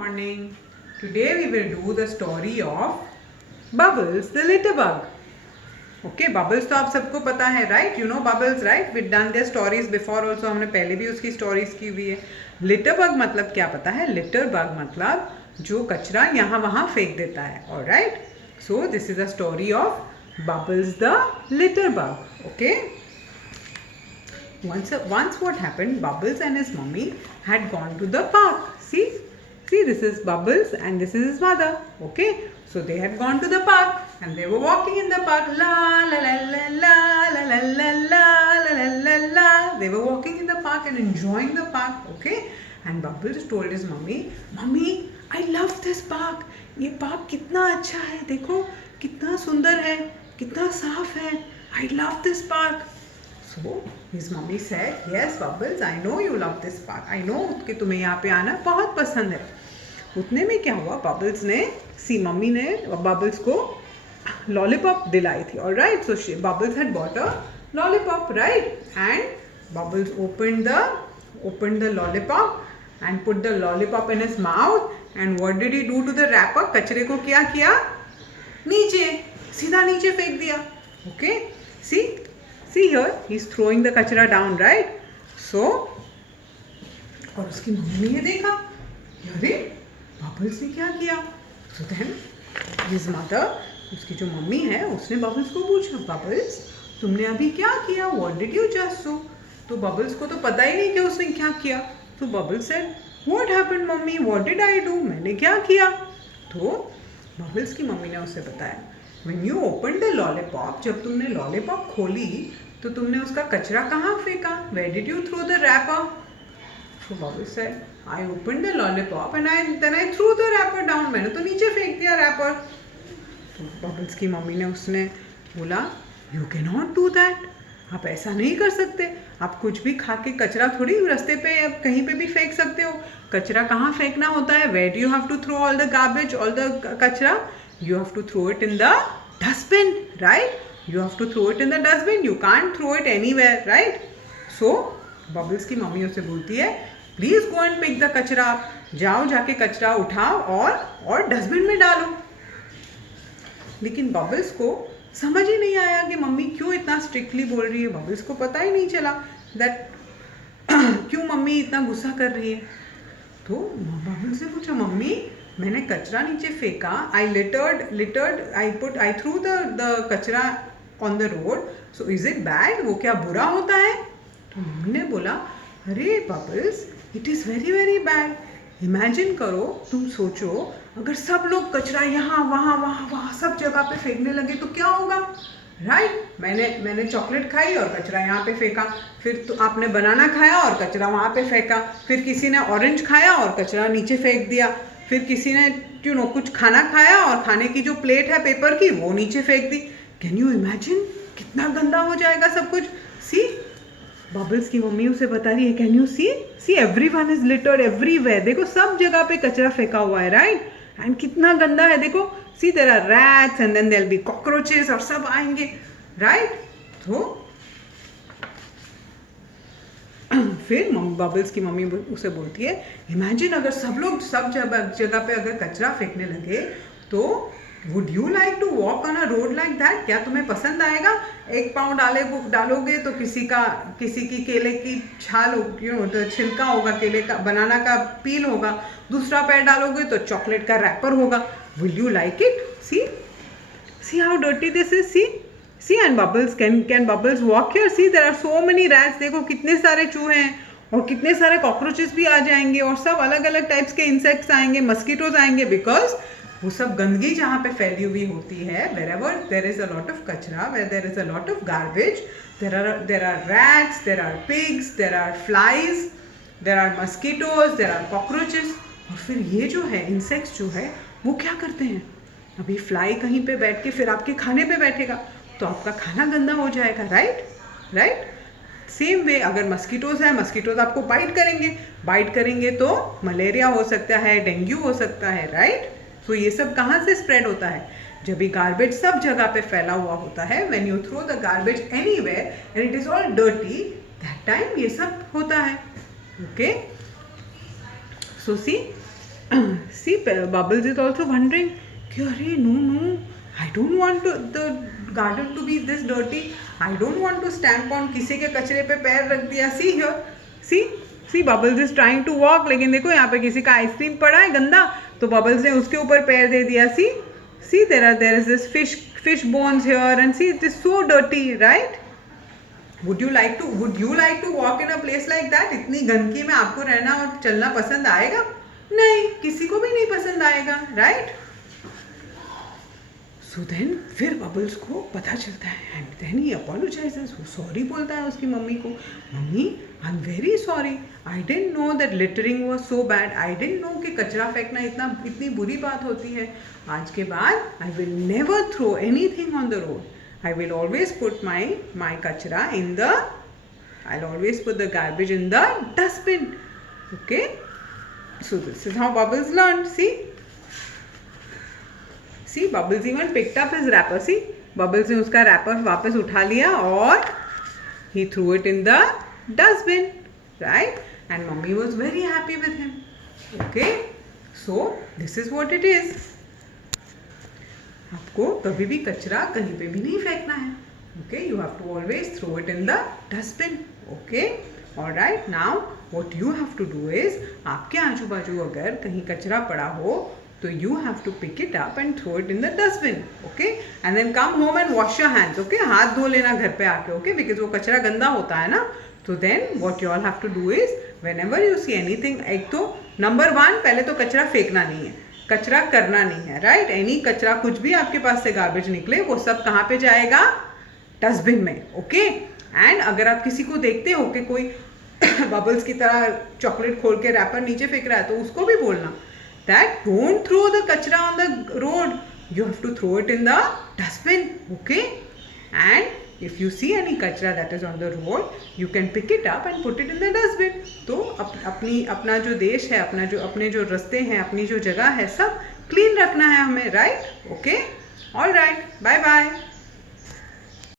morning. Today we will do the story of Bubbles the litter bug. Okay, Bubbles तो आप सबको पता है, right? You know Bubbles, right? We've done their stories before also. हमने पहले भी उसकी stories की हुई है. Litter bug मतलब क्या पता है? Litter bug मतलब जो कचरा यहाँ वहाँ फेंक देता है. Alright? So this is a story of Bubbles the litter bug. Okay? Once what happened, Bubbles and his mummy had gone to the park. See, this is Bubbles and this is his mother. Okay, so they had gone to the park and they were walking in the park. La la la la la la la la la la la la. They were walking in the park and enjoying the park. Okay, and Bubbles told his mummy, "Mummy, I love this park. ये park कितना अच्छा है. देखो कितना सुंदर है, कितना साफ है. I love this park." So his mummy said, "Yes, Bubbles, I know you love this park. I know कि तुम्हें यहाँ पे आना बहुत पसंद है." उतने में क्या हुआ, Bubbles ने मम्मी ने Bubbles को लॉलीपॉप दिलाई थी. All right, so Bubbles had bought a lollipop, right? And Bubbles opened the lollipop and put the lollipop in his mouth. And what did he do to the wrapper? कचरे को क्या किया? सीधा नीचे फेंक दिया. Okay, see here, he's throwing the kachra down, right? So, और उसकी मम्मी ने ये देखा, अरे Bubbles ने क्या किया? So then his mother, उसकी जो मम्मी है, उसने Bubbles को पूछा, Bubbles, तुमने अभी क्या किया? What did you just do? तो Bubbles को तो पता ही नहीं कि उसने क्या किया. तो Bubbles said, What happened, mummy? What did I do? मैंने क्या किया? तो Bubbles की मम्मी ने उसे बताया, When you opened the lollipop, जब तुमने लॉलीपॉप खोली तो तुमने उसका कचरा कहाँ फेंका? Where did you throw the wrapper? So Bubbles said, I opened the lollipop and then I threw the wrapper down. मैंने तो नीचे फेंक दिया रैपर. तो Bubbles की मम्मी ने उसने बोला, You cannot do that. आप ऐसा नहीं कर सकते. आप कुछ भी खा के कचरा थोड़ी रास्ते पे या कहीं पे भी फेंक सकते हो. कचरा कहाँ फेंकना होता है? Where do you have to throw all the garbage, all the कचरा? You have to throw it in the dustbin, right? You have to throw it in the dustbin. You can't throw it anywhere, right? So Bubbles की mummy उसे बोलती है, Please go and pick the कचरा. जाओ जाके कचरा उठाओ और डस्टबिन में डालो. लेकिन Bubbles को समझ ही नहीं आया कि मम्मी क्यों इतना स्ट्रिक्टली बोल रही है. Bubbles को पता ही नहीं चला that क्यों मम्मी इतना गुस्सा कर रही है. तो Bubbles से पूछा, मम्मी मैंने कचरा नीचे फेंका. I threw the कचरा on the road. So is it bad? वो क्या बुरा होता है? तो मम्मी ने बोला, अरे Bubbles, it is very very bad. Imagine करो, तुम सोचो अगर सब लोग कचरा यहाँ वहाँ सब जगह पे फेंकने लगे तो क्या होगा, राइट? मैंने चॉकलेट खाई और कचरा यहाँ पे फेंका. फिर तो आपने बनाना खाया और कचरा वहाँ पे फेंका. फिर किसी ने ऑरेंज खाया और कचरा नीचे फेंक दिया. फिर किसी ने कुछ खाना खाया और खाने की जो प्लेट है पेपर की वो नीचे फेंक दी. कैन यू इमेजिन कितना गंदा हो जाएगा सब कुछ. सी Bubbles की मम्मी उसे बता रही है, can you see everyone is littered everywhere. देखो सब जगह पे कचरा फेंका हुआ है, राइट? एंड कितना गंदा है. देखो see there are rats and then there will be cockroaches और सब आएंगे, राइट? तो फिर Bubbles की मम्मी उसे बोलती है, इमेजिन अगर सब लोग सब जगह पे अगर कचरा फेंकने लगे तो would you like to walk on a road like that? क्या तुम्हें पसंद आएगा? एक पाँव डालोगे तो किसी की केले की छाल तो छिलका होगा, केले का बनाना का पील होगा. दूसरा पैर डालोगे तो चॉकलेट का रैपर होगा. Will you like it? See how dirty this is. See and Bubbles can Bubbles walk here? See there are so many rats. देखो कितने सारे चूहे हैं और कितने सारे कॉकरोचेस भी आ जाएंगे और सब अलग अलग टाइप्स के इंसेक्ट्स आएंगे, मस्कीटोज आएंगे. बिकॉज वो सब गंदगी जहाँ पे फैली हुई होती है, wherever there is a lot of कचरा, where there is a lot of garbage, there are rats, there are pigs, there are flies, there are mosquitoes, there are cockroaches. और फिर ये जो है इंसेक्ट्स जो है वो क्या करते हैं, अभी फ्लाई कहीं पे बैठ के फिर आपके खाने पे बैठेगा तो आपका खाना गंदा हो जाएगा, राइट? सेम वे अगर मस्कीटोज है, मस्कीटोज आपको बाइट करेंगे तो मलेरिया हो सकता है, डेंगू हो सकता है, राइट? तो ये सब कहाँ से स्प्रेड होता है? जब भी गार्बेज सब जगह पे फैला हुआ होता है, when you throw the garbage anywhere and it is all dirty, that time ये सब होता है. Okay, so See, Bubbles is also wondering कि अरे no, I don't want the garden to be this dirty. I don't want to stamp on किसी के कचरे पे पैर रख दिया. See here, see Bubbles is trying to walk. लेकिन देखो यहाँ पे किसी का आइसक्रीम पड़ा है गंदा, तो Bubbles ने उसके ऊपर पैर दे दिया. See there is this fish bones here, and see it is so dirty, right? Would you like to walk in a place like that? इतनी गंदगी में आपको रहना और चलना पसंद आएगा? नहीं, किसी को भी नहीं पसंद आएगा, right? So then फिर बबल्स को पता चलता है, एंड देन ही अपोलोजाइजेस, वो सॉरी बोलता है उसकी मम्मी को. Mummy, I am very sorry, I didn't know that littering was so bad. I didn't know कि कचरा फेंकना इतनी बुरी बात होती है. आज के बाद I will never throw anything on the road. I will always put my kachra in the, I'll always put the garbage in the dustbin. Okay, so this is how Bubbles learned. See Bubbles even picked up his wrapper. See, Bubbles ने उसका wrapper वापस उठा लिया और he threw it in the dustbin, right? And mummy was very happy with him. Okay, so this is what it is. आपको कभी भी कचरा कहीं पे भी नहीं फेंकना है. Okay, you have to always throw it in the dustbin. Okay, alright. Now what you have to do is, आपके आजू बाजू अगर कहीं कचरा पड़ा हो तो you have to pick it up and throw it in the dustbin. Okay, and then come home and wash your hands. Okay, हाथ धो लेना घर पे आके. ओके, बिकॉज वो कचरा गंदा होता है ना. तो then what you all have to do is, whenever you see anything, एक तो नंबर 1 पहले तो कचरा फेंकना नहीं है, कचरा करना नहीं है, राइट? एनी कचरा कुछ भी आपके पास से गार्बेज निकले वो सब कहाँ पे जाएगा? डस्टबिन में. ओके, एंड अगर आप किसी को देखते हो कि कोई बबल्स की तरह चॉकलेट खोल के रैपर नीचे फेंक रहा है, तो उसको भी बोलना दैट डोंट थ्रो द कचरा on the road, you have to throw it in the dustbin. Okay, and if you see any kachra that is on the road, you can pick it up and put it in the dustbin. तो अपना जो देश है, अपने जो रास्ते हैं, अपनी जो जगह है, सब क्लीन रखना है हमें, right? Okay, all right, bye bye.